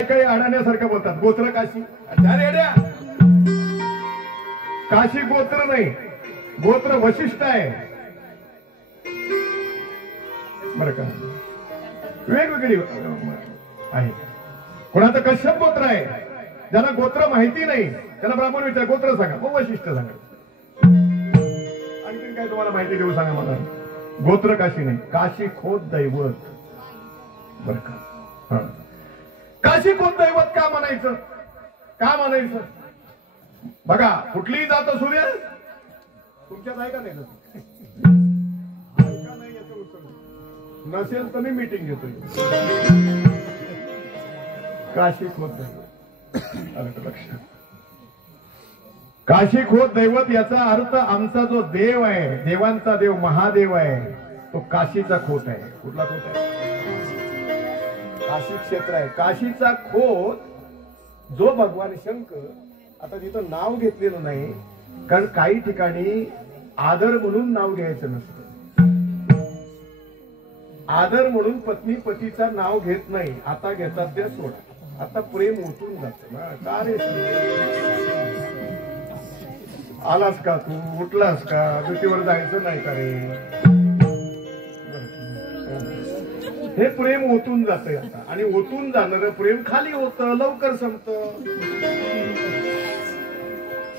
काही अडाण्यासारखं बोलतात. गोत्र काशी, काशी गोत्र नाही, गोत्र वशिष्ठ आहे बरं का. वेगवेगळी आहे. कोणाचं कश्यप गोत्र आहे, ज्याला गोत्र माहिती नाही त्याला ब्राह्मण विचार गोत्र सांगा, मग वशिष्ठ सांगा. आणखी काय तुम्हाला माहिती देऊ सांगा मला. गोत्र काशी नाही, काशी खोत दैवत बर का. काशी खोत दैवत का म्हणायचं, का म्हणायचं बघा. कुठलीही जात असू दे, तुमच्यात आहे का नाही नसेल तर मी मीटिंग घेतोय. काशी खोत दैवत, काशी खोत दैवत याचा अर्थ आमचा जो देव आहे, देवांचा देव महादेव आहे, तो काशीचा खोत आहे. कुठला खोत आहे? काशी क्षेत्र आहे. काशीचा खोत जो भगवान शंकर, आता तिथं नाव घेतलेलं नाही, कारण काही ठिकाणी आदर म्हणून नाव घ्यायचं नसतं. आदर म्हणून पत्नी पतीचा नाव घेत नाही. आता घेतात ते सोडा. आता प्रेम ओतून जात का रे, आलास का तू, उठलास का, ड्युटीवर जायचं नाही का रे, हे प्रेम ओतून जातंय आता. आणि ओतून जाणार प्रेम खाली होतं, लवकर संपतं.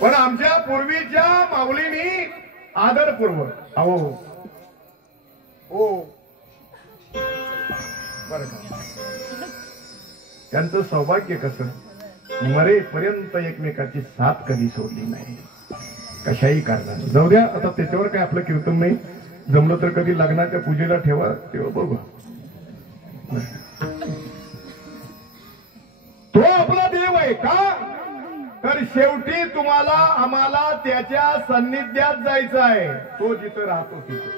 पण आमच्या पूर्वीच्या माऊलींनी आदरपूर्वक अहो हो बर का. त्यांचं सौभाग्य कसं, मरेपर्यंत एकमेकाची साथ कधी सोडली नाही कशाही कारणाने. जाऊ द्या आता, त्याच्यावर काय आपलं कीर्तन नाही. जमलं तर कधी लग्नाच्या पूजेला ठेवा, तेव्हा बघू. तो आपला देव आहे का, तर शेवटी तुम्हाला आम्हाला त्याच्या सान्निध्यात जायचं आहे. तो जिथं राहतो तिथं.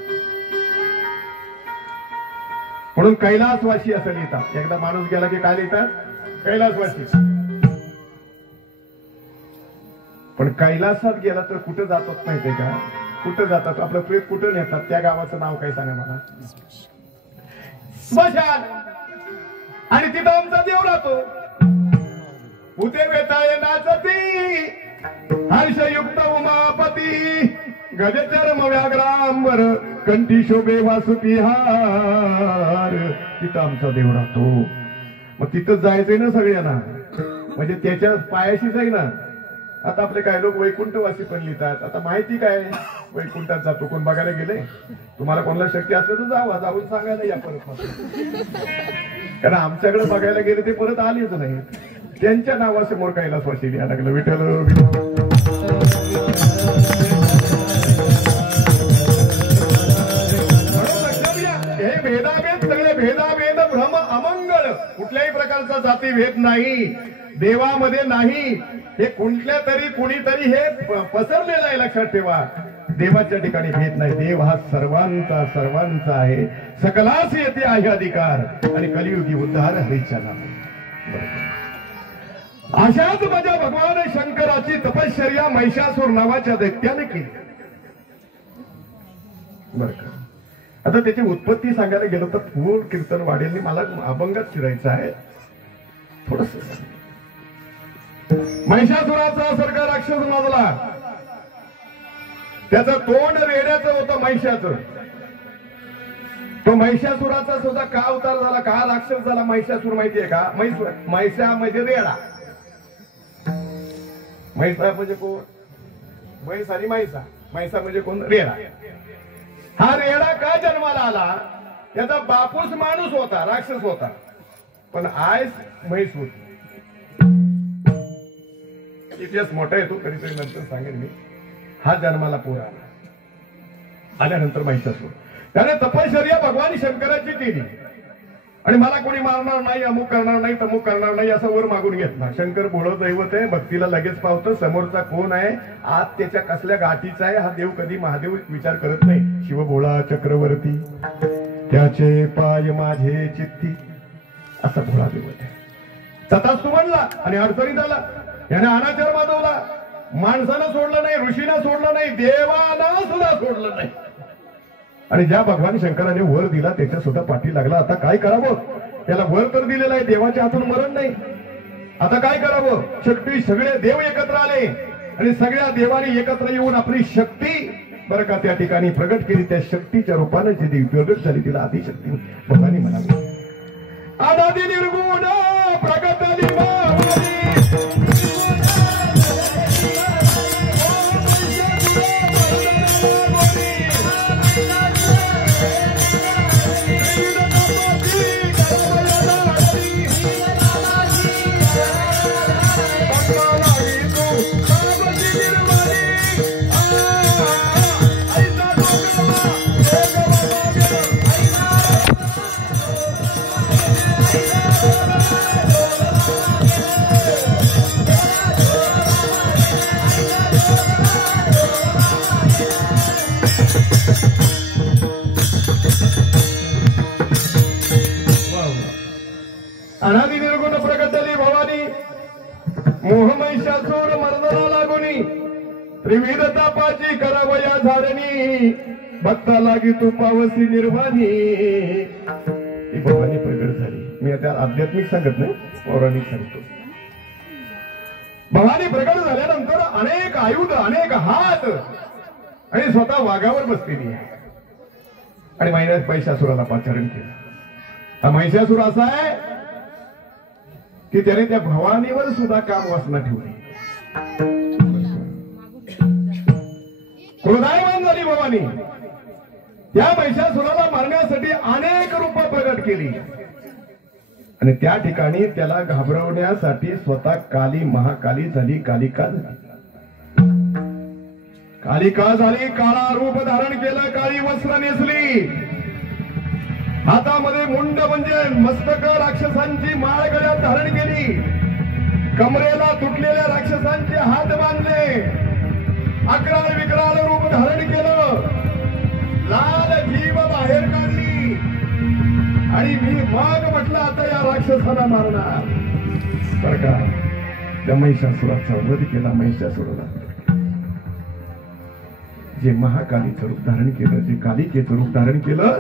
म्हणून कैलासवासी असं लिहितात. एकदा माणूस गेला की काय लिहितात, कैलासवासी. पण कैलासात गेला तर कुठं जातात माहितीये का, कुठं जातात, आपलं प्रेत कुठं नेतात, त्या गावाचं नाव काय सांगा मला. स्मशान. आणि तिथं आमचा देव राहतो. उते वेताळे नाचती हर्षयुक्त उमापती, गजचर्म व्याघ्रांबर कंठी शोभे वासुकी हार. तिथं आमचा देव राहतो. मग तिथं जायचंय ना सगळ्यांना, म्हणजे त्याच्या पायाशीच आहे ना. आता आपले काही लोक वैकुंठवासी पण लिहितात. आता माहिती काय, वैकुंठात जातो कोण बघायला गेले. तुम्हाला कोणाला शक्य असलं तर जावा, जाऊन सांगायला या परत. कारण आमच्याकडे बघायला गेले ते परत आलेच नाही. त्यांच्या नावासमोर कैलासवासी लिहायला लागलं. विठ्ठल हे भेदाभेद सगळे भेदाभेद भ्रम अमंगळ. कुठल्याही प्रकारचा जाती भेद नाही, देवामध्ये नाही. हे कुठल्या तरी कुणीतरी हे पसरलेलं आहे, लक्षात ठेवा. देवाच्या ठिकाणी भेद नाही. देव हा सर्वांचा सर्वांचा आहे. सकलास येते आहे अधिकार, आणि कलियुगी उद्धार हरीच्या नामे. अशाच माझ्या भगवान शंकराची तपश्चर्या महिषासूर नावाच्या दैत्याने केली बर का. आता त्याची उत्पत्ती सांगायला गेलो तर पूर्ण कीर्तन वाढेल. मला अभंगात फिरायचं आहे थोडस. महिषासुराचा सर्ग राक्षस माजला. त्याचं तोंड रेड्याचं होतं, महिषाचं. तो महिषासुराचा सुद्धा का अवतार झाला, का राक्षस झाला महिषासूर माहितीये का. महिषा म्हणजे रेडा. महिषा म्हणजे कोण, म्हैस आणि महिषा. महिषा म्हणजे कोण, रेडा. हा रेडा का जन्माला आला, त्याचा बापूस माणूस होता, राक्षस होता, पण आज म्हैस होती. इतिहास मोठा येतो, कधीतरी नंतर सांगेन मी. हा जन्माला पोर आला. आल्यानंतर महिषासूर. त्याने तपश्चर्या भगवान शंकराची केली. आणि मला कोणी मारणार नाही, अमुक करणार नाही, तमुक करणार नाही, असं वर मागून घेतला. शंकर भोळं दैवत आहे, भक्तीला लगेच पावतं. समोरचा कोण आहे, आत त्याच्या कसल्या गाठीचा आहे, हा देव कधी महादेव विचार करत नाही. शिव भोळा चक्रवर्ती, त्याचे पाय माझे चित्ती, असा भोळा दैवत आहे. तथास्तु म्हणला आणि अडचणीत आला. याने अनाचार माजवला. माणसानं सोडलं नाही, ऋषीनं सोडलं नाही, देवानं सुद्धा सोडलं नाही. आणि ज्या भगवान शंकराने वर दिला त्याच्या सुद्धा पाठी लागला. आता काय करावं, त्याला वर तर दिलेला आहे, देवाच्या हातून मरण नाही. आता काय करावं? शक्ती सगळे देव एकत्र आले आणि सगळ्या देवांनी एकत्र येऊन आपली शक्ती बरं का त्या ठिकाणी प्रगट केली. त्या शक्तीच्या रूपाने जी देवी प्रगट झाली तिला आदिशक्ती भवानी म्हणाली. अनादि निर्गुण प्रगटली भवानी. अनादि निर्गुण प्रगटली भवानी. मोहमहिषासूर मर्दना लागुनी. त्रिविध तापाची करावया झाडणी. भक्ता लागी तू पावसी निर्वाणी. ही भवानी प्रगट झाली. मी आता आध्यात्मिक सांगत नाही, पौराणिक सांगतो. भवानी प्रगट झाल्यानंतर अनेक आयुध, अनेक हात आणि स्वतः वाघावर बसलेली आहे आणि महिषासुराला पाचारण केलं. हा महिषासुर असा आहे की त्याने त्या भवानीवर सुद्धा काम वासना ठेवली. क्रोधायमान झाली भवानी. त्या महिषासुराला मारण्यासाठी अनेक रूप प्रगट केली आणि त्या ठिकाणी त्याला घाबरवण्यासाठी स्वतः काली महाकाली झाली. कालिका झाली. काळा रूप धारण केलं. काळी वस्त्र नेसली. हातामध्ये मुंड म्हणजे मस्तक राक्षसांची माळ गळ्यात धारण केली. कमरेला तुटलेल्या राक्षसांचे हात बांधले. अकराळ विकराळ रूप धारण केलं. लाल जीव बाहेर काढली आणि मी मग म्हटलं आता या राक्षसाला मारणार. बरं का, त्या महिषासुराचा वध केला. महिषासुराला जे महाकालीचं रूप धारण केलं, जे कालिकेचं रूप धारण केलं,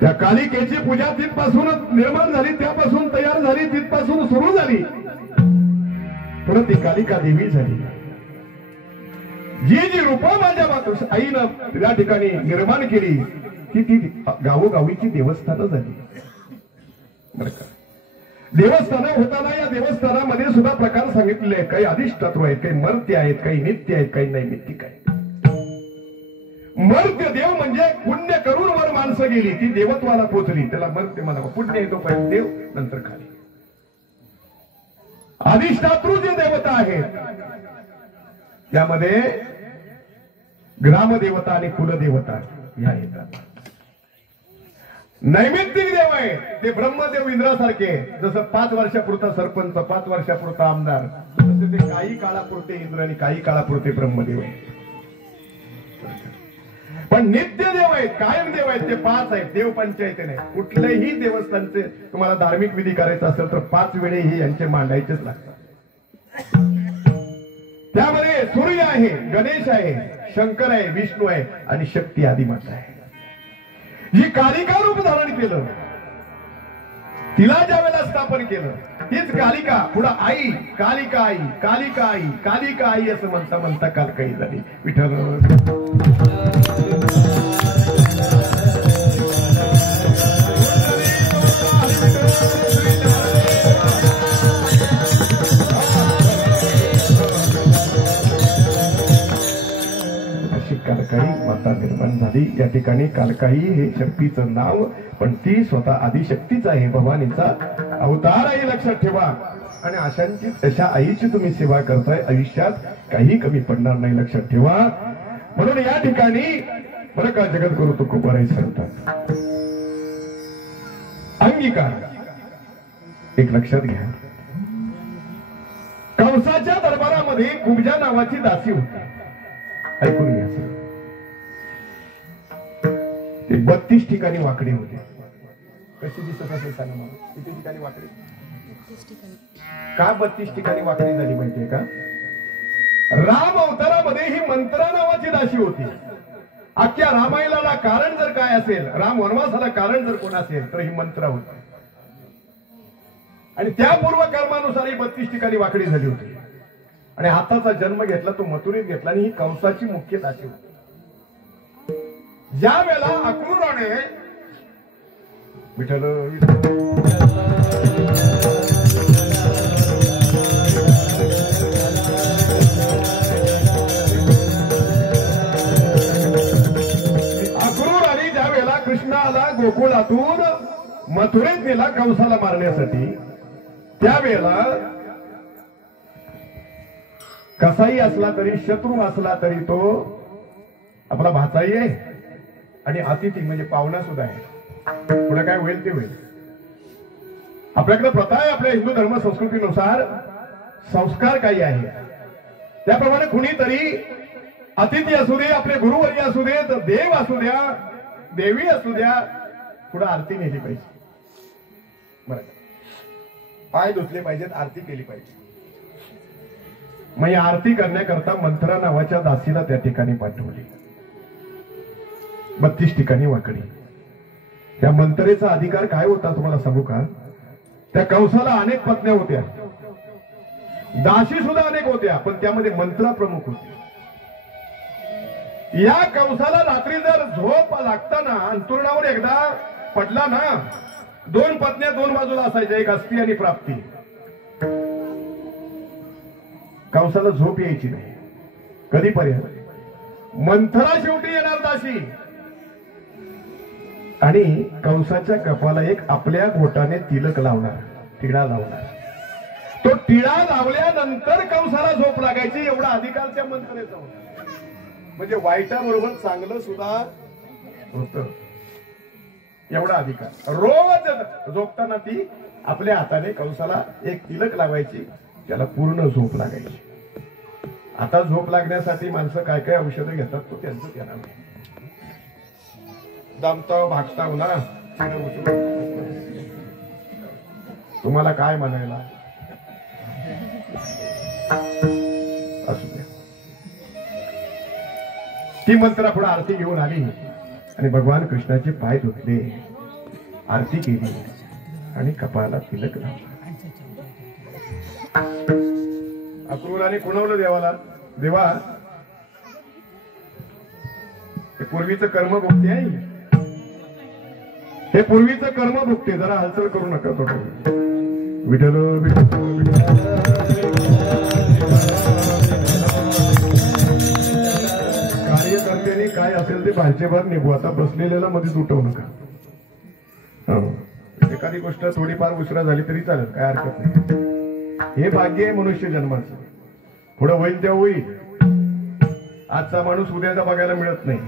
त्या कालिकेची पूजा तिथपासूनच निर्माण झाली. त्यापासून तयार झाली. तिथपासून सुरू झाली. पुढे ती कालिका देवी झाली. जी जी रूपं माझ्या आईनं त्या ठिकाणी निर्माण केली ती गावोगावीची देवस्थानं झाली. बरं का, देवस्थानं होताना या देवस्थानामध्ये सुद्धा प्रकार सांगितलेले आहेत. काही अधिष्ठात्व आहेत, काही मर्त्य आहेत, काही नित्य आहेत, काही नैमित्तिक आहेत. मर्त्य देव म्हणजे पुण्य करून वर माणसं गेली, ती देवत्वाला पोचली, त्याला मर्त्य म्हणावं. पुण्य येतो पहिला देव, नंतर खाली. अधिष्ठातृ जे देवता आहेत त्यामध्ये ग्रामदेवता आणि कुलदेवता या येतात. नैमित्तिक देव आहे ते ब्रह्मदेव इंद्रासारखे. जसं 5 वर्षापुरता सरपंच, 5 वर्षापुरता आमदार, तसे ते काही काळापुरते इंद्र आणि काही काळापुरते ब्रह्मदेव आहे. पण नित्य देव आहेत, कायम देव आहेत, ते 5 आहेत. देव पंचायतीने कुठल्याही देवस्थानचे तुम्हाला धार्मिक विधी करायचा असेल तर 5 वेळे हे यांचे मांडायचेच लागतात. त्यामध्ये सूर्य आहे, गणेश आहे, शंकर आहे, विष्णू आहे आणि शक्ती आदिमाता आहे. जी कालिका रूप धारण केलं, तिला ज्या वेळेला स्थापन केलं, तीच कालिका पुढे आई, कालिका आई, कालिका आई, कालिका आई असं म्हणता म्हणता कालकाई झाली. विठ्ठल कालकाई माता निर्माण झाली. या ठिकाणी कालकाई हे शक्तीचं नाव, पण ती स्वतः आदिशक्तीच आहे, भवानीचा अवतार आहे, लक्षात ठेवा. आणि अशांची तशा आईची तुम्ही सेवा करताय, आयुष्यात काही कमी पडणार नाही, लक्षात ठेवा. म्हणून या ठिकाणी बरं का जगद्गुरु तुकोबाराय सांगतात अंगीकार एक लक्षात घ्या. कंसाच्या दरबारामध्ये कुब्जा नावाची दासी होती. ऐकून घ्या सर. ते 32 ठिकाणी वाकडे होते. कशी दिसत असेल सांगा मला. किती ठिकाणी वाकडे? का 32 ठिकाणी वाकडी झाली माहितीये का? राम अवतारामध्ये ही मंत्रा नावाची दासी होती. अख्ख्या रामायणाला कारण जर काय असेल, राम वनवासाला कारण जर कोण असेल तर ही मंत्रा होती. आणि त्या पूर्व कर्मानुसार ही 32 ठिकाणी वाकडी झाली होती. आणि हाताचा जन्म घेतला तो मथुरेत घेतला आणि ही कंसाची मुख्य दासी होती. ज्या वेळेला अक्रूराने विठ्ठल अक्रूराने ज्या वेळेला कृष्णाला गोकुळातून मथुरेत नेला कंसाला मारण्यासाठी, त्यावेळेला कसाही असला तरी, शत्रू असला तरी तो आपला भाचाई आहे आणि अतिथी म्हणजे पाहुणा सुद्धा आहे. पुढे काय होईल ते होईल. आपल्याकडे प्रथा आहे, आपल्या हिंदू धर्म संस्कृतीनुसार संस्कार काही आहे. त्याप्रमाणे कुणीतरी अतिथी असू दे, आपले गुरुवर्य असू देत, देव असू द्या, देवी असू द्या, पुढे आरती नेली पाहिजे. बरं, पाय धुतले पाहिजेत, आरती केली पाहिजे. मग या आरती करण्याकरता मंथरा नावाच्या दासीला त्या ठिकाणी पाठवली. 32 ठिकाणी वाकडी. त्या मंथरेचा अधिकार काय होता तुम्हाला सांगू का? त्या कंसाला अनेक पत्न्या होत्या, दासी सुद्धा अनेक होत्या, पण त्यामध्ये मंत्रा प्रमुख होती. या कंसाला रात्री जर झोप लागताना अंतरुणावर एकदा पडला ना, 2 पत्न्या 2 बाजूला असायच्या, एक अस्ती आणि प्राप्ती. कंसाला झोप यायची नाही कधीपर्यंत. मंथरा शेवटी येणार दासी आणि कंसाच्या कपाला एक आपल्या बोटाने तिलक लावणार, टिळा लावणार. तो टिळा लावल्यानंतर कंसाला झोप लागायची, एवढा अधिकार त्या मंथरेचा होता. म्हणजे वाईटाबरोबर चांगलं सुद्धा होत, एवढा अधिकार. रोज झोपताना ती आपल्या हाताने कंसाला एक तिलक लावायची, त्याला पूर्ण झोप लागायची. आता झोप लागण्यासाठी माणसं काय काय औषधं घेतात, तो त्यांचं त्यांना नाही. दमताव भागताव ना, तुम्हाला काय म्हणायला असू द्या. ती मंत्रा पुढे आरती घेऊन आली आणि भगवान कृष्णाचे पाय धुतले, आरती केली आणि कपाळाला तिलक लावला. अक्रूराने कुणवलं देवाला, देवा हे पूर्वीचं कर्म भोगते आहे, हे पूर्वीचं कर्म भोगते, जरा हालचाल करू नका थोडं. विठ्ठल कार्यकर्त्यांनी काय असेल ते बाहेरचे भाग निघू, आता बसलेल्याला मध्येच उठवू नका. एखादी गोष्ट थोडीफार उशिरा झाली तरी चालेल, काय हरकत नाही. हे भाग्य आहे मनुष्य जन्माचं. पुढे होईल तेव्हा होईल. आजचा माणूस उद्याचा बघायला मिळत नाही.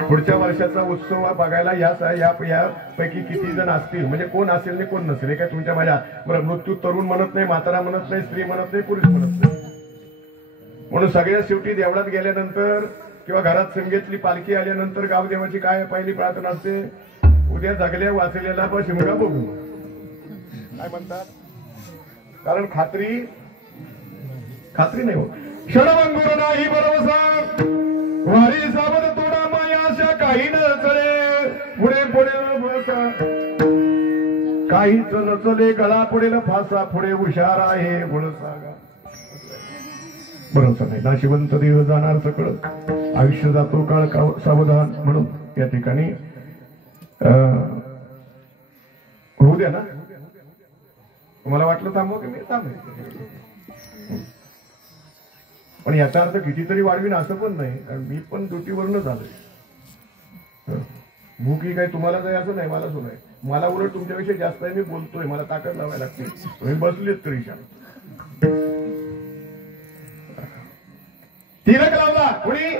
पुढच्या वर्षाचा उत्सव बघायला यापैकी किती जण असतील, म्हणजे कोण असेल नाही कोण नसेल. हे काय तुमच्या माझ्या मृत्यू तरुण म्हणत नाही, म्हातारा म्हणत नाही, स्त्री म्हणत नाही, पुरुष म्हणत नाही. म्हणून सगळ्या शेवटी देवळात गेल्यानंतर किंवा घरात संगीतली पालखी आल्यानंतर गावदेवाची काय पहिली प्रार्थना असते, उद्या जगल्या वाचलेला बस शिमगा बघू, काय म्हणतात. कारण खात्री नाही हो. क्षणभंगुर नाही भरवसा, वारी सावध तोडा माया आशा, काही न चले पुढे पुढे बसा, काहीच न चले गळा पुढे फासा, पुढे हुशार आहे गुण सांगा. भरोसा नाही, नाशिवंत देह जाणार सकळ, आयुष्य जातो काळ सावधान. म्हणून या ठिकाणी होऊ द्या ना. तुम्हाला वाटलं थांबव की मी थांबेल, पण याचा अर्थ कितीतरी वाढवीन असं पण नाही, कारण मी पण ड्युटीवरच आलोय. भूक ही काय तुम्हाला काय असं नाही, मला सुद्धा आहे. मला उलट तुमच्यापेक्षा जास्त आहे, मी बोलतोय, मला ताकद लावायला लागते. तुम्ही बसलेत तरी तिलक लावला कोणी,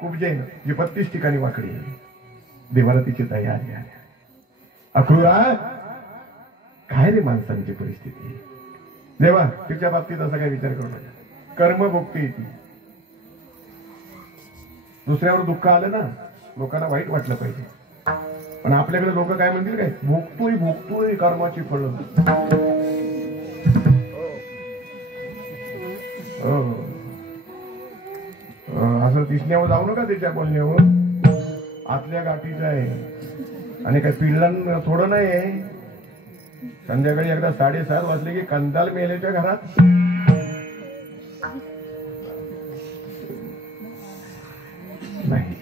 कुबजेन, जी 32 ठिकाणी वाकडी. देवाला तिची दया आली. अक्रूरा, काय रे माणसांची परिस्थिती. देवा तिच्या बाबतीत असा काय विचार करू नका. कर्म भोगती ती. दुसऱ्यावर दुःख आलं ना, लोकांना वाईट वाटलं पाहिजे. पण आपल्याकडे लोक काय म्हणतील, काय भोगतोय कर्माची फळं. असं दिसण्यावर जाऊ नका, त्याच्या बोलण्यावर. आतल्या गाठीचं आहे आणि काय पिल्लांना थोडं नाही. संध्याकाळी एकदा 7:30 वाजले की कंदाल मेलेच्या घरात नाही.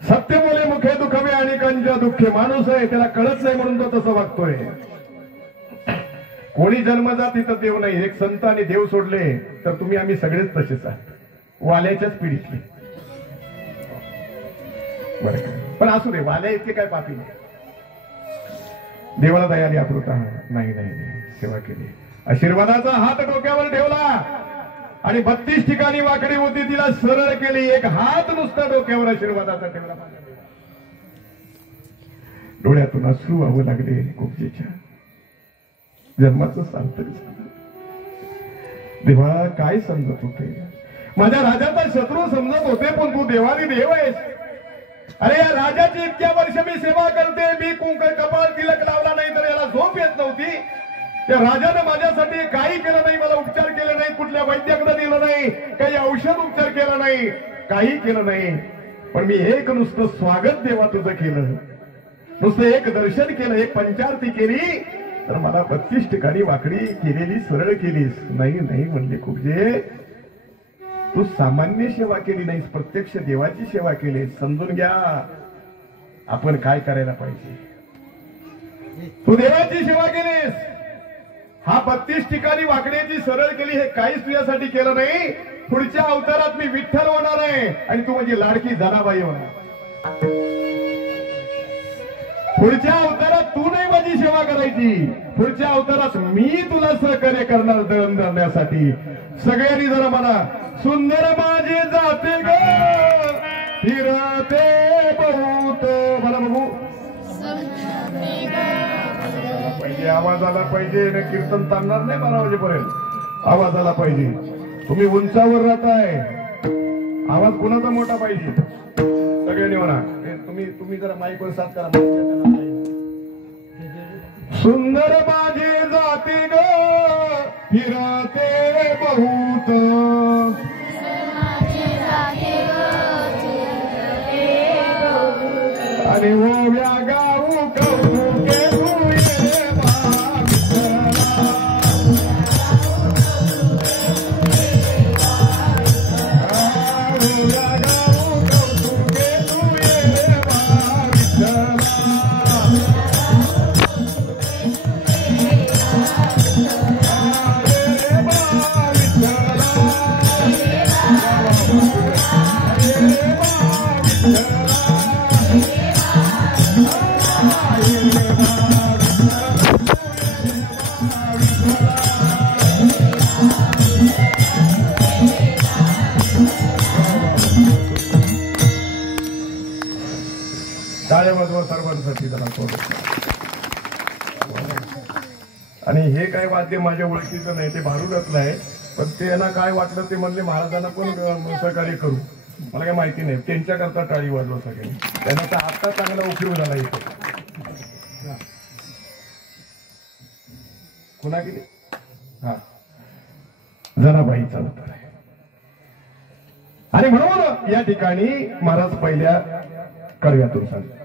सत्य बोले मुखे दुखवे आणि कंजा दुःखे. माणूस आहे त्याला कळत नाही म्हणून तो तसं वागतोय. कोणी जन्मजात तिथं देव नाही. एक संत आणि देव सोडले तर तुम्ही आम्ही सगळेच तसेच आहात, वाल्याच्याच पिढीतले. बरं पण असू दे, वाल्या इतके काय पापी नाही. देवाला दयाली आकृता नाही नाही सेवा केली. आशीर्वादाचा हात डोक्यावर ठेवला आणि 32 ठिकाणी वाकडी होती तिला सरळ केली. एक हात नुसता डोक्यावर आशीर्वादाचा ठेवला. डोळ्यातून अश्रू वाहू लागले. कुबजीच्या जन्माचं सांगत देवा काय समजत होते. माझ्या राजाचा शत्रू समजत होते पण तू देवानी देव आहेस. अरे या राजाची इतक्या वर्ष मी सेवा करते, मी कुंकू कपाळ तिलक लावला नाही तर याला झोप येत नव्हती. त्या राजाने माझ्यासाठी काही केलं नाही, मला उपचार केले नाही, कुठल्या वैद्याकडे दिलं नाही, काही औषध उपचार केला नाही, काही केलं नाही. पण मी एक नुसतं स्वागत देवा तुझं केलं, नुसतं एक दर्शन केलं, एक पंचारती केली तर मला 32 ठिकाणी वाकडी केलेली सरळ केलीस. नाही नाही म्हणले खूपजे, तू सामान्य सेवा केली नाहीस, प्रत्यक्ष देवाची सेवा केली. समजून घ्या आपण काय करायला पाहिजे. तू देवाची सेवा केलीस, हा 32 ठिकाणी वाकड्याची सरळ केली, हे काहीच तुझ्यासाठी केलं नाही. पुढच्या अवतारात मी विठ्ठल होणार आहे आणि तू माझी लाडकी जनाबाई होणार. पुढच्या अवतारात तू नाही माझी सेवा करायची, पुढच्या अवतारात मी तुला सहकार्य करणार दळण धरण्यासाठी. सगळ्यांनी जरा म्हणा, सुंदर माझे जाते ग फिरते बहुत. मला बघू पाहिजे, आवाज आला पाहिजे ना. कीर्तन थांबणार नाही 12 वाजेपर्यंत. आवाज आला पाहिजे. तुम्ही उंचावर राहताय, आवाज कुणाचा मोठा पाहिजे. सगळ्यांनी म्हणा, तुम्ही जरा माईकवर साथ करा. सुंदर माझे जाते ग फिरते बहुत, आणि ओव्या गाऊ कौतुके तुये सर्वांसाठी जरा. आणि हे काय वाद्य माझ्या ओळखीचं नाही, ते भारूडातलं आहे. पण ते ना काय वाटलं ते म्हणले महाराजांना पण सहकार्य करू. मला काय माहिती नाही, त्यांच्याकरता टाळी वाजलो सगळ्यांनी. त्यांना तर आता चांगला उपयोग झाला इथे. कुणा केली? हा जनाबाईचा अवतार आहे. आणि म्हणून या ठिकाणी महाराज पहिल्या कडव्यातून सांगतात,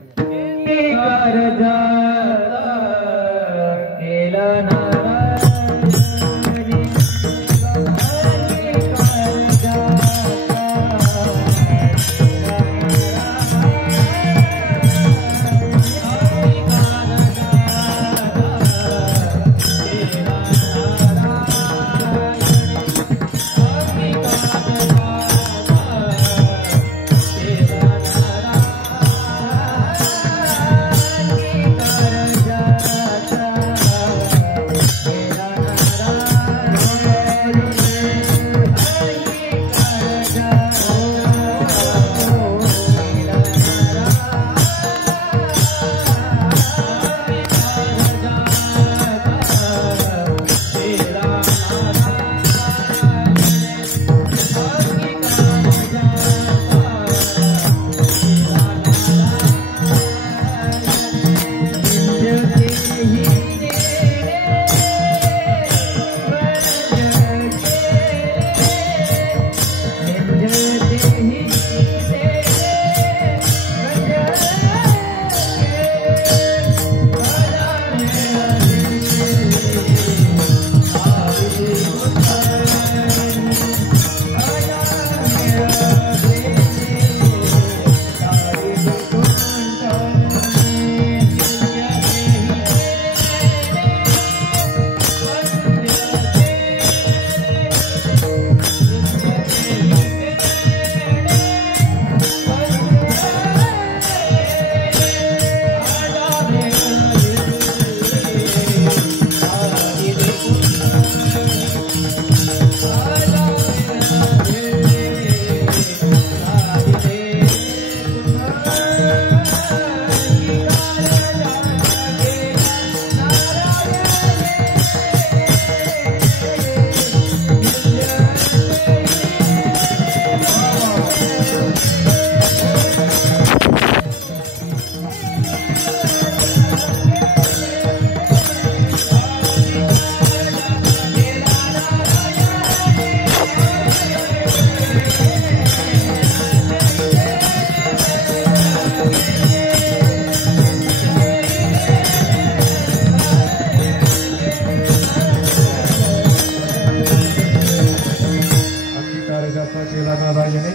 केला नारायणे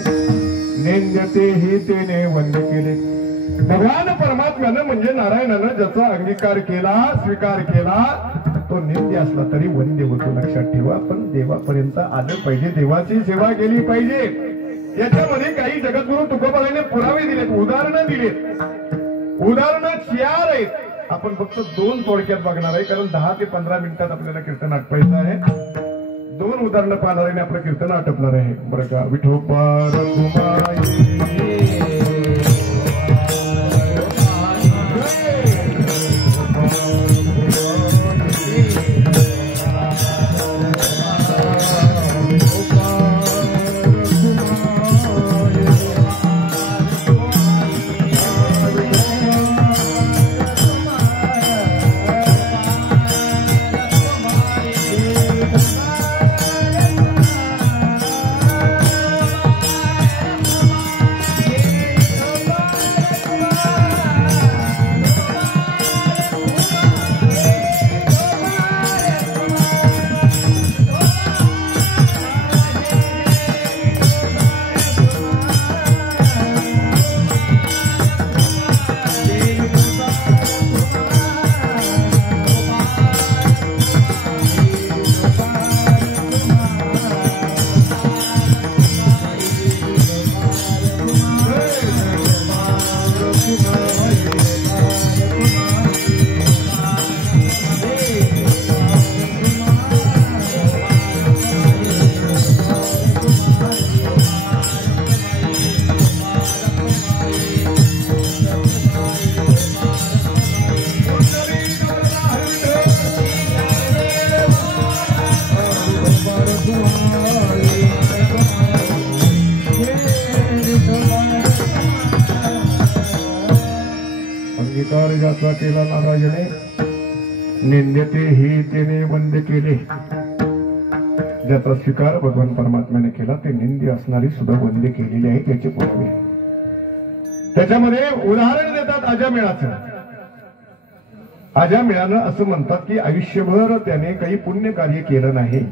नेंद्यते हे तेने वंद्य केले. भगवान परमात्म्यानं म्हणजे नारायणानं ज्याचा अंगीकार केला स्वीकार केला तो नित्य असला तरी वंद्य होतो. लक्षात ठेवा. पण देवापर्यंत आलं पाहिजे, देवाची सेवा केली पाहिजे. याच्यामध्ये काही जगद्गुरु तुकोबाराने पुरावे दिलेत, उदाहरणं दिलेत. उदाहरणं 4 आहेत. आपण फक्त 2 थोडक्यात बघणार आहे, कारण 10 ते 15 मिनिटात आपल्याला कीर्तन आटपायचं आहे. 2 उदाहरणं पाहणाऱ्याने आपलं कीर्तन आटपणार आहे. बरं का. विठोबा रघुमाई ज्याचा केला नारायणे निंद्यते हे तेने वंद्य केले. ज्याचा स्वीकार भगवान परमात्म्याने केला ते निंद्य असणारी सुद्धा वंद्य केलेली आहे. त्याचे पुरावे त्याच्यामध्ये उदाहरण देतात अजामेळाचं. अजामेळानं असं म्हणतात की आयुष्यभर त्याने काही पुण्य कार्य केलं नाही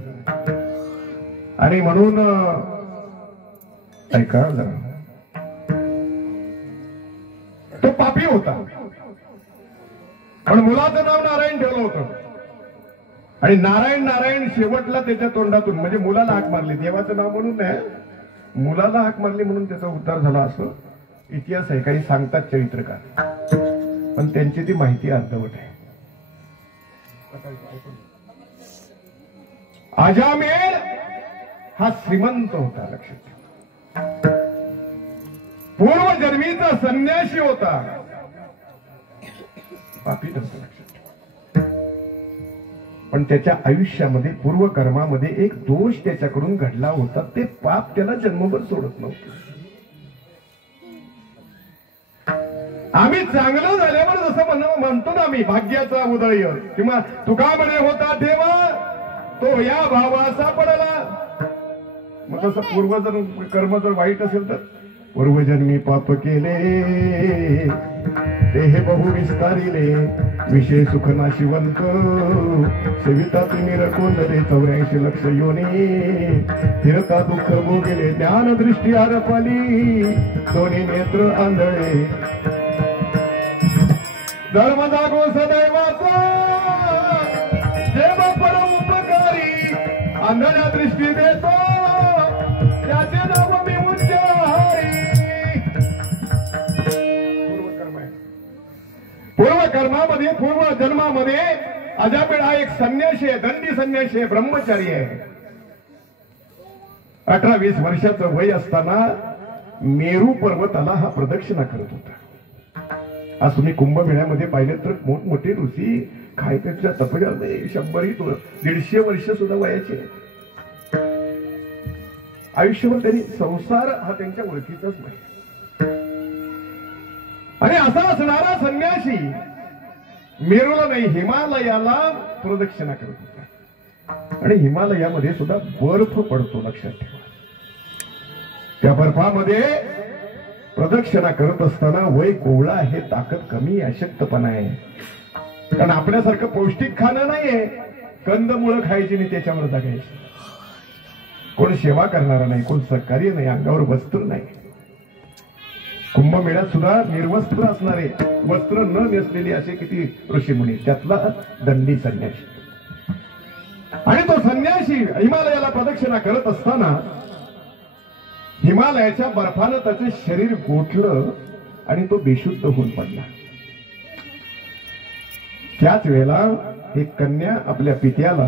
आणि म्हणून ऐका तो पापी होता. पण मुलाचं नाव नारायण ठेवलं होतं आणि नारायण नारायण शेवटला त्याच्या तोंडातून म्हणजे मुलाला हाक मारली. देवाचं नाव म्हणून नाही, मुलाला हाक मारली म्हणून त्याचा उद्धार झाला असं इतिहास आहे. काही सांगतात चरित्रकार, पण त्यांची ती माहिती अर्धवट आहे. अजामेळ हा श्रीमंत होता. लक्षात. पूर्वजन्मीचा संन्यासी होता. पापी नसतं. लक्षात. पण त्याच्या आयुष्यामध्ये पूर्वकर्मामध्ये एक दोष त्याच्याकडून घडला होता. ते पाप त्याला जन्मभर सोडत नव्हतं. आम्ही चांगलं झाल्यावर जसं म्हणतो ना आम्ही भाग्याचा उदय किंवा तुका म्हणे होता देवा तो या भावाचा पडला. मग तसं पूर्वजन कर्म जर वाईट असेल तर पूर्वजन्मी पाप केले ते हे बहु विस्तारिले विषय सुख नाशिवंत सेविता तुम्ही रकोंदरे 84 लक्ष योनी फिरता दुःख भोगले ज्ञान दृष्टी आरपाली दोन्ही नेत्र आंधळे धर्म जागो सदैवाचा देव परम उपकारी आंधळ्या दृष्टी देतो त्याचे नाव मी उच्चारी. पूर्वकर्मामध्ये पूर्व जन्मामध्ये अजामेळ हा एक संन्यासी आहे, दंडी संन्यासी आहे, ब्रह्मचारी आहे. 18-20 वर्षाचं वय असताना मेरू पर्वताला हा प्रदक्षिणा करत होता. आज तुम्ही कुंभमेळ्यामध्ये पाहिलं तर मोठमोठे ऋषी खायपेक्षा तपड्यामध्ये 100-150 वर्ष सुद्धा वयाचे. आयुष्यभर त्यांनी संसार हा त्यांच्या ओळखीचाच नाही. आणि असा असणारा संन्यासी मेरूला नाही हिमालयाला प्रदक्षिणा करत होता. आणि हिमालयामध्ये सुद्धा बर्फ पडतो. लक्षात ठेवा. त्या बर्फामध्ये प्रदक्षिणा करत असताना वय कोवळा आहे, ताकद कमी, अशक्तपणा आहे. कारण आपल्यासारखं पौष्टिक खाणं नाहीये. कंदमुळं खायची आणि त्याच्यावर जगायची. कोण सेवा करणारा नाही, कोण सहकार्य नाही, अंगावर वस्त्र नाही. कुंभमेळ्यात सुद्धा निर्वस्त्र असणारे, वस्त्र न नेसलेले असे किती ऋषीमुनी, त्यातला दंडी संन्यासी. आणि तो संन्यासी हिमालयाला प्रदक्षिणा करत असताना हिमालयाच्या बर्फानं त्याचे शरीर गोठलं आणि तो बेशुद्ध होऊन पडला. त्याच वेळेला एक कन्या आपल्या पित्याला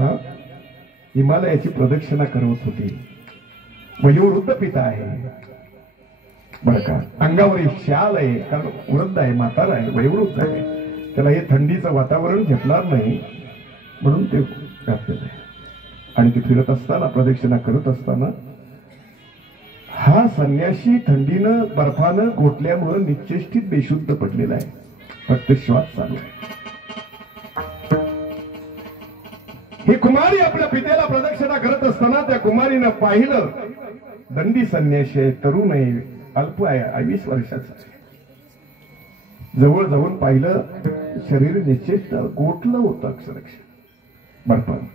हिमालयाची प्रदक्षिणा करत होती. वयोवृद्ध पिता आहे बरं का, अंगावर एक शाल आहे, कारण वृद्ध आहे, म्हातारा आहे, वयोवृद्ध आहे, त्याला हे थंडीचं वातावरण झेपणार नाही म्हणून ते घातलेलं आहे. आणि ते फिरत असताना, प्रदक्षिणा करत असताना हा संन्यासी थंडीनं बर्फानं गोठल्यामुळे निश्चेष्टित बेशुद्ध पडलेला आहे, फक्त श्वास चालू आहे. ही कुमारी आपल्या पित्याला प्रदक्षिणा करत असताना त्या कुमारीनं पाहिलं, दंडी संन्यासी आहे, तरुण आहे, अल्प आहे, 20 वर्षाचा आहे. जवळ जाऊन पाहिलं, शरीर निश्चित गोठलं होतं अक्षरशः बर्फानं.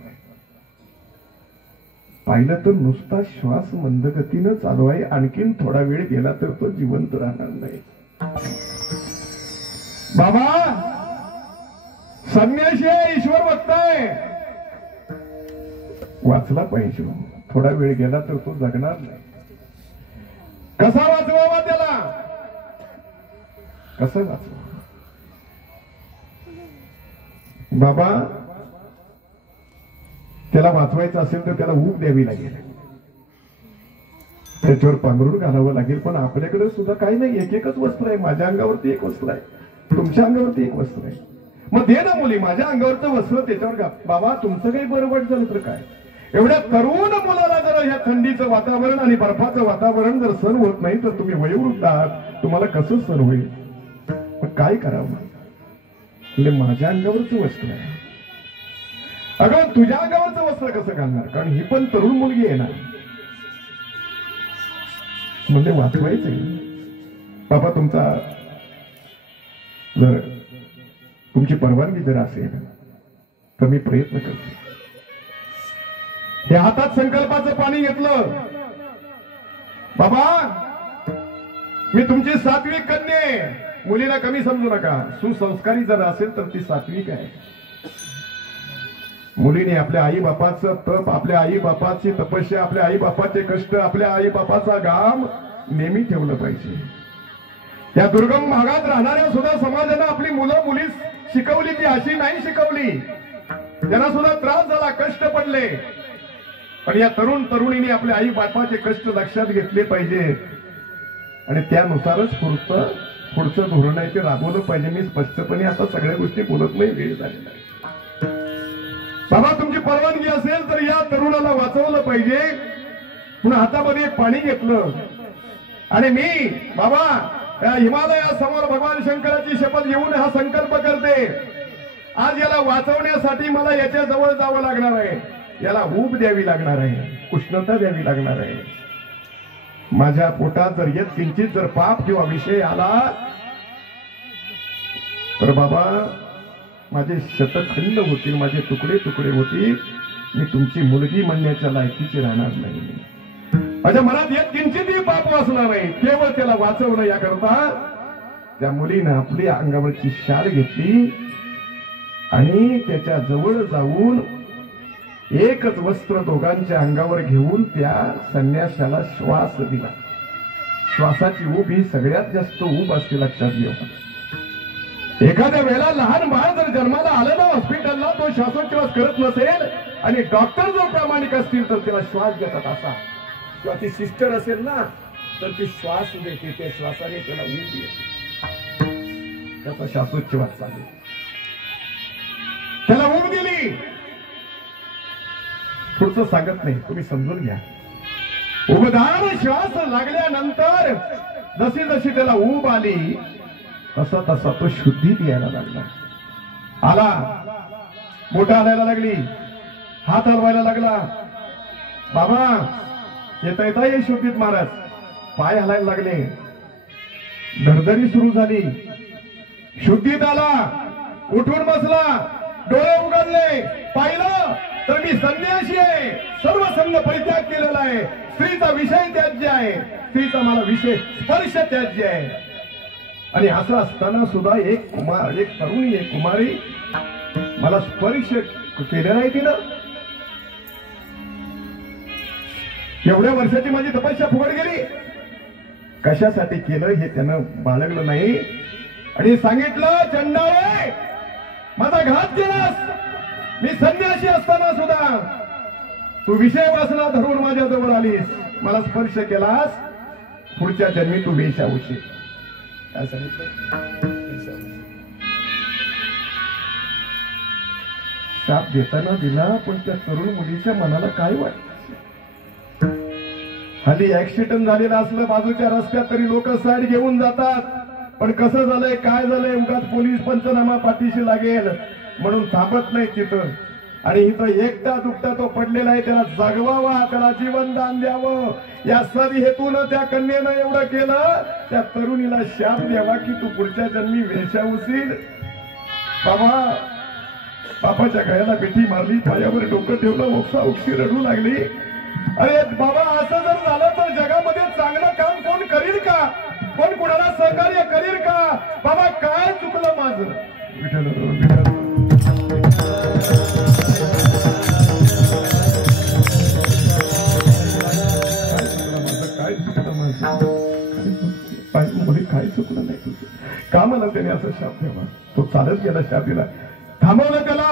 पाहिलं तर नुसता श्वास मंदगतीनं चालू आहे, आणखीन थोडा वेळ गेला तर तो जिवंत राहणार नाही. बाबा संन्यासी आहे, ईश्वर भक्त आहे, वाचला पाहिजे. थोडा वेळ गेला तर तो जगणार नाही. कसा वाचवावा त्याला, कसं वाचवा? बाबा त्याला वाचवायचं असेल तर त्याला ऊब द्यावी लागेल, त्याच्यावर पांघरूण घालावं लागेल. पण आपल्याकडे सुद्धा काही नाही, एक एकच वस्त्र आहे. माझ्या अंगावरती एक वस्त्र आहे, तुमच्या अंगावरती एक वस्त्र आहे. मग दे ना मुली, माझ्या अंगावरचं वस्त्र त्याच्यावर घाल. बाबा तुमचं काही बरं वाईट झालं तर काय, एवढ्या तरुण मुलाला जर ह्या थंडीचं वातावरण आणि बर्फाचं वातावरण जर सण होत नाही तर तुम्ही वयोवृद्ध आहात, तुम्हाला कसं सण होईल? मग काय करावं? म्हणजे माझ्या अंगावरचं वस्त्र आहे. अगं तुझ्या अंगावरचं वस्त्र कसं घालणार, कारण ही पण तरुण मुलगी आहे ना. म्हणजे वाचवायचंय. बाबा तुमचा जर तुमची परवानगी जर असेल तर मी प्रयत्न करतो. हे हातात संकल्पाचं पाणी घेतलं. बाबा मी तुमची सात्विक कन्या आहे, मुलीला कमी समजू नका. सुसंस्कारी जर असेल तर ती सात्विक आहे. मुलीने आपल्या आई बापाचं तप, आपल्या आई बापाची तपस्या, आपल्या आई बापाचे कष्ट, आपल्या आई बापाचा घाम नेहमी ठेवलं पाहिजे. या दुर्गम भागात राहणाऱ्या सुद्धा समाजानं आपली मुलं मुली शिकवली, ती अशी नाही शिकवली. त्यांना सुद्धा त्रास झाला, कष्ट पडले. पण या तरुण तरुणीने आपल्या आई बापाचे कष्ट लक्षात घेतले पाहिजे आणि त्यानुसारच पुढचं धोरण आहे ते राबवलं पाहिजे. मी स्पष्टपणे आता सगळ्या गोष्टी बोलत नाही, वेळ झालेला आहे. बाबा तुमची परवानगी असेल तर या तरुणाला वाचवलं पाहिजे. पुन्हा हातामध्ये एक पाणी घेतलं आणि मी बाबा या हिमालयासमोर भगवान शंकराची शपथ घेऊन हा संकल्प करते, आज याला वाचवण्यासाठी मला याच्या जवळ जावं लागणार आहे, याला ऊब द्यावी लागणार आहे, उष्णता द्यावी लागणार आहे. माझ्या पोटात जर येत किंचित जर पाप किंवा विषय आला तर बाबा माझे शतखंड होतील, माझे तुकडे तुकडे होतील. मी तुमची मुलगी म्हणण्याच्या लायकीची राहणार नाही. माझ्या मनात येत किंचितही पाप वाचणार नाही. केवळ त्याला वाचवणं याकरता त्या मुलीनं आपली अंगावरची शाल घेतली आणि त्याच्या जवळ जाऊन एकच वस्त्र दोघांच्या अंगावर घेऊन त्या संन्याशाला श्वास दिला. श्वासाची ऊब ही सगळ्यात जास्त ऊब असते, लक्षात घ्या. एखाद्या वेळेला लहान बाळ जर जन्माला आलं ना हॉस्पिटलला, तो श्वासोच्छ्वास करत नसेल आणि डॉक्टर जर प्रामाणिक असतील तर त्याला श्वास देतात असा, किंवा ती सिस्टर असेल ना तर ती श्वास देते, त्या श्वासाने त्याला ऊब येते, त्याचा श्वासोच्छ्वास चालू, त्याला ऊब दिली. पुढचं सांगत नाही, तुम्ही समजून घ्या. उबदार श्वास लागल्यानंतर जशी जशी त्याला ऊब आली तसा तसा तो शुद्धीत यायला लागला. आला, बोटं हलायला लागली, हात हलवायला लागला. बाबा येता येता ये शुद्धीत महाराज. पाय हलायला लागले, धडधडी सुरू झाली. शुद्धीत आला, उठून बसला, डोळे उघडले, पाहिलं तर मी संन्यासी आहे, सर्व संघ परित्याग केलेला आहे, स्त्रीचा विषय त्याज्य आहे, स्त्रीचा मला विषय स्पर्श त्याज्य आहे. आणि असं असताना सुद्धा एक तरुणी, एक कुमारी मला स्पर्श केलेला आहे तिनं. एवढ्या वर्षाची माझी तपस्या फुकट गेली. कशासाठी केलं हे त्यानं बाळगलं नाही आणि सांगितलं, चंडाळे माझा घात केलास, मी संन्यासी असताना सुद्धा तू विषय वासना धरून माझ्या जवळ आलीस, मला स्पर्श केलास, पुढच्या जन्मी तू वेश्या होशील. काय सांगितलं? शाप देताना दिला, पण त्या तरुण मुलीच्या मनाला काय वाटलं? हल्ली ऍक्सिडेंट झालेला असलं बाजूच्या रस्त्यात तरी लोक साईड घेऊन जातात, पण कसं झालंय काय झालंय उगाच पोलीस पंचनामा पाठीशी लागेल म्हणून थांबत नाही तिथं. आणि इथं एकटा दुकटा तो पडलेला आहे, त्याला जगवावा, त्याला जीवनदान द्यावं, या सरी हेतून त्या कन्येनं एवढं केलं. त्या तरुणीला शाप द्यावा की तू पुढच्या जन्मी वेश्या होशील. बाबा बापाच्या गळ्याला बेटी मारली, पायावर डोकं ठेवलं, ओक्सा ओक्सी रडू लागली. अरे बाबा असं जर झालं तर जगामध्ये चांगलं काम कोण करील का? कोण कुणाला सहकार्य करील का? बाबा काय चुकलं माझं? विठ्ठल विठ्ठल काय चुकलं माझं? काय चुकलं नाही तुझं? का मला त्याने असं शाप द्यावा? तो चालत गेला, शाप दिला, थांबवलं त्याला.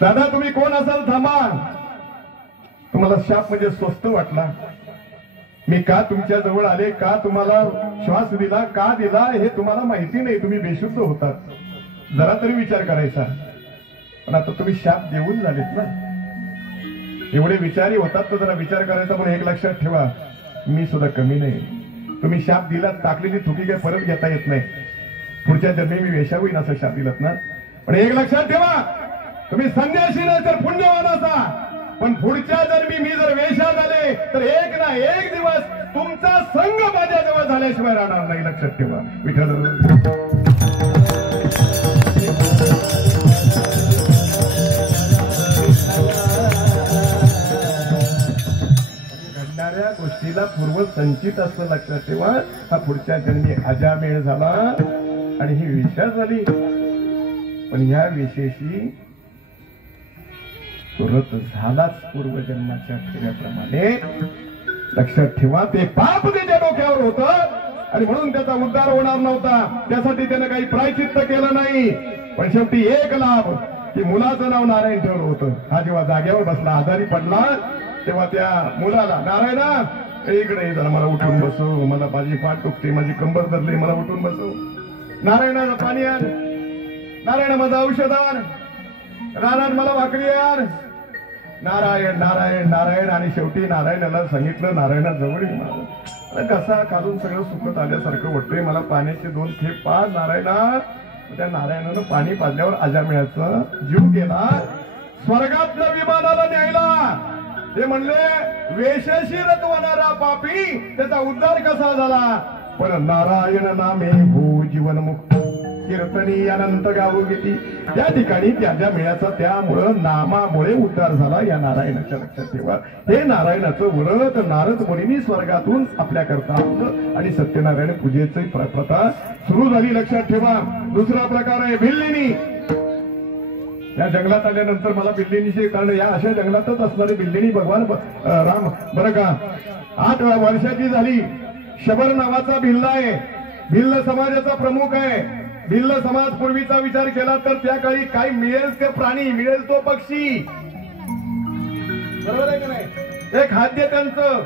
दादा तुम्ही कोण असाल थांबा. तुम्हाला शाप म्हणजे स्वस्त वाटला? मी का तुमच्या जवळ आले, का तुम्हाला श्वास दिला, का दिला हे तुम्हाला माहिती नाही, तुम्ही बेशुद्ध होतात, जरा तरी विचार करायचा. पण आता तुम्ही शाप देऊन झालेत ना, एवढे विचारी होतात तर जरा विचार करायचा. पण एक लक्षात ठेवा, मी सुद्धा कमी नाही. तुम्ही शाप दिलात, टाकलेली थुकी काय परत घेता येत नाही. पुढच्या जन्मी मी वेश्या होईन असं शाप दिलात ना. पण एक लक्षात ठेवा, तुम्ही संन्यासी नाही तर पुण्यवान असा, पण पुढच्या जन्मी मी जर वेश्या झाले तर एक ना एक दिवस तुमचा संघ माझ्याजवळ झाल्याशिवाय राहणार नाही. लक्षात ठेवा. विठ्ठल घडणाऱ्या गोष्टीला पूर्व संचित असं लक्षात ठेवा. हा पुढच्या जन्मी अजामेळ झाला आणि ही वेश्या झाली. पण या वेशेशी सुरत झालाच पूर्वजन्माच्या ठेव्याप्रमाणे. लक्षात ठेवा, ते पाप त्याच्या डोक्यावर होतं आणि म्हणून त्याचा उद्धार होणार नव्हता. त्यासाठी त्यानं काही प्रायचित्त केलं नाही. पण शेवटी एक लाभ की मुलाचं नाव नारायण ठेवलं होतं. हा जेव्हा जाग्यावर बसला, आजारी पडला, तेव्हा त्या मुलाला, नारायणा इकडे जरा मला उठून बसव, मला माझी पाठ दुखते, माझी कंबर धरली, मला उठून बसव. नारायणाला पाणी आण, नारायण माझं औषध आण, नारायण मला भाकरी आण. नारायण नारायण नारायण. आणि शेवटी नारायणाला सांगितलं, नारायणा जवळ माझं कसा काढून सगळं सुकत आल्यासारखं वाटतंय, मला पाण्याचे 2 थेंब पाज नारायणा. त्या नारायणानं पाणी पाजल्यावर अजामिळाचा जीव गेला. स्वर्गातल्या विमानाला न्यायला ते म्हणले, वेशशी रतवणारा पापी त्याचा उद्धार कसा झाला? पण नारायण नामे हो जीवन मुक्त, कीर्तनी अनंत गावो गेली. त्या ठिकाणी त्याच्या मिळाचा त्यामुळं नामामुळे उद्धार झाला. या नारायणाच्या लक्षात ठेवा. हे नारायणाचं व्रत नारद मुनींनी स्वर्गातून आपल्या करता आणलं आणि सत्यनारायण पूजेची प्रथा सुरू झाली. लक्षात ठेवा. दुसरा प्रकार आहे भिल्लिनी. या जंगलात आल्यानंतर मला बिल्लिणीची, कारण या अशा जंगलातच असणारी बिल्लिणी भगवान राम बरं का 8 वर्षाची झाली. शबर नावाचा भिल्ल आहे, भिल्ल समाजाचा प्रमुख आहे. भिल्ल समाज पूर्वीचा विचार केला तर त्या काळी काय मिळेल ते प्राणी, मिळेल तो पक्षी, बरोबर आहे की नाही? हे खाद्य त्यांचं,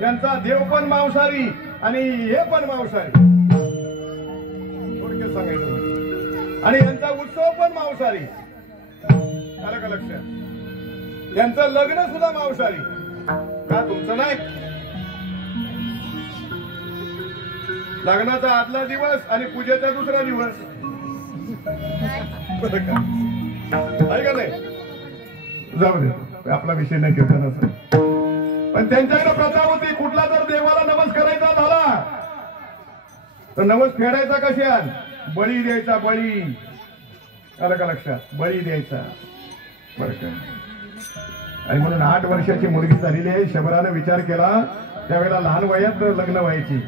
त्यांचा देव पण मांसाहारी आणि हे पण मांसाहारी, थोडक्यात सांगायचं. आणि यांचा उत्सव पण मांसाहारी. आलं का लक्षात? यांचं लग्न सुद्धा मांसाहारी. का तुमचं नाही? लग्नाचा आदला दिवस आणि पूजेचा दुसरा दिवस, आहे का नाही? जाऊ दे, आपला विषय नाही कीर्तनाचा. पण त्यांच्याकडे प्रथा होती, कुठला जर देवाला नमस करायचा झाला तर नवस फेडायचा कशात? बळी द्यायचा, बळी. आलं का लक्षात? बळी द्यायचा बरं का. आणि म्हणून 8 वर्षाची मुलगी झालेली आहे. शबरानं विचार केला त्यावेळेला लहान वयात लग्न व्हायची.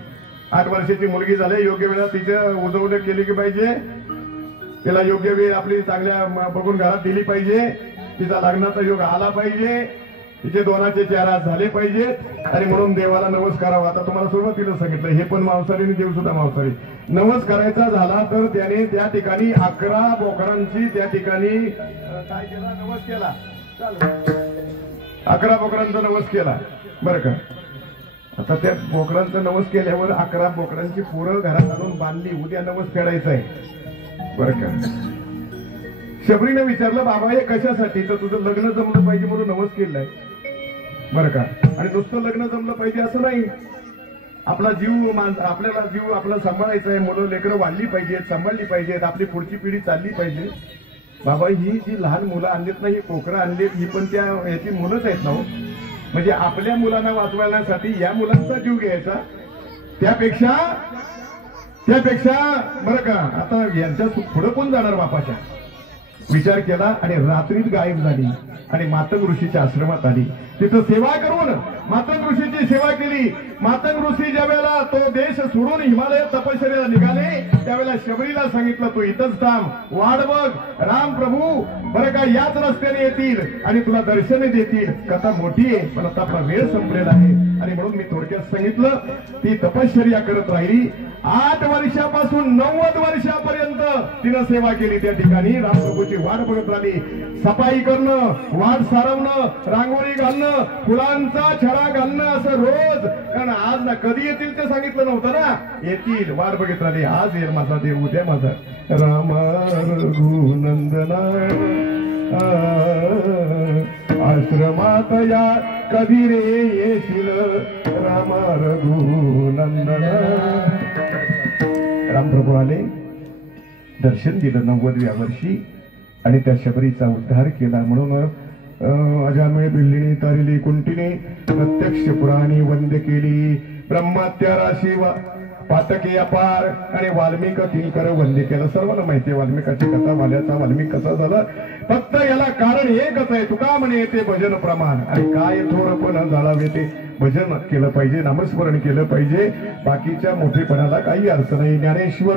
8 वर्षाची मुलगी झाली, योग्य वेळा तिचं उजवणं केली की पाहिजे, तिला योग्य वेळ आपली चांगल्या बघून घरात दिली पाहिजे, तिचा लग्नाचा योग आला पाहिजे, तिचे दोनाचे चेहरा झाले पाहिजेत. आणि म्हणून देवाला नवस करावा. आता तुम्हाला सुरुवातीला सांगितलं हे पण मांसाहारी आणि देव सुद्धा मांसाहारी. नवस करायचा झाला तर त्याने त्या ठिकाणी 11 बोकडांची त्या ठिकाणी काय केला? नवस केला. 11 बोकडांचा नवस केला बरं का. आता त्या बोकडांचा नवस केल्यावर 11 बोकडांची पोरं घरात आणून बांधली. उद्या नवस फेडायचा आहे बरं का. शबरीने विचारलं बाबा हे कशासाठी? तर तुझं लग्न जमलं पाहिजे म्हणून नवस केलाय बरं का. आणि नुसतं लग्न जमलं पाहिजे असं नाही, आपला जीव आपल्याला जीव आपला सांभाळायचा आहे. मुलं लेकरं वाढली पाहिजेत, सांभाळली पाहिजेत, आपली पुढची पिढी चालली पाहिजे. बाबा ही जी लहान मुलं आणलीत ना, ही पोकरं आणलीत, ही पण त्या याची मुलंच आहेत ना हो. म्हणजे आपल्या मुलांना वाचवण्यासाठी या मुलांचा जीव घ्यायचा त्यापेक्षा बरं का. आता यांच्या पुढे कोण जाणार बापाच्या? विचार केला आणि रात्रीत गायब झाली आणि मातंग ऋषीच्या आश्रमात आली. तिथं सेवा करून मातंग ऋषीची सेवा केली. मातंग ऋषी ज्या वेळेला तो देश सोडून हिमालय तपश्चर्याला निघाले त्यावेळेला शबरीला सांगितलं तू इथंच थांब, वाट बघ, राम प्रभू बरं का याच रस्त्याने येतील आणि तुला दर्शने देतील. कथा मोठी आहे पण आता आपला वेळ संपलेला आहे. आणि म्हणून मी थोडक्यात सांगितलं ती तपश्चर्या करत राहिली. 8 वर्षापासून 90 वर्षापर्यंत तिनं सेवा केली. त्या ठिकाणी रामप्रभूची वाट बघत राहिली. सफाई करणं, वाट सारवणं, रांगोळी घालणं, फुलांचा छडा घालणं असं रोज. कारण आज ना कधी येतील ते सांगितलं नव्हतं ना, येतील वाट बघत राहिली. आज येईल माझा देव, उद्या माझा राम रघुनंदना आश्रमात या कधी रे येशील राम रघुनंदना. रामप्रभू आले, दर्शन दिलं 90व्या वर्षी आणि त्या शबरीचा उद्धार केला. म्हणून अजामेळ बिल्लिणी तारिली कुंटिनी प्रत्यक्ष पुराणी वंद्य केली. ब्रह्मात्या राशी पातके अपार आणि वाल्मिक किंकर वंद्य केलं. सर्वांना माहिती आहे वाल्मिकाची कथा, वाल्याचा वाल्मिक कसा झाला. फक्त याला कारण एकच आहे, तुका म्हणे येते भजन प्रमाण. आणि काय थोडंपण जाळावे ते भजन केलं पाहिजे, नामस्मरण केलं पाहिजे. बाकीच्या मोठेपणाला काही अर्थ नाही. ज्ञानेश्वर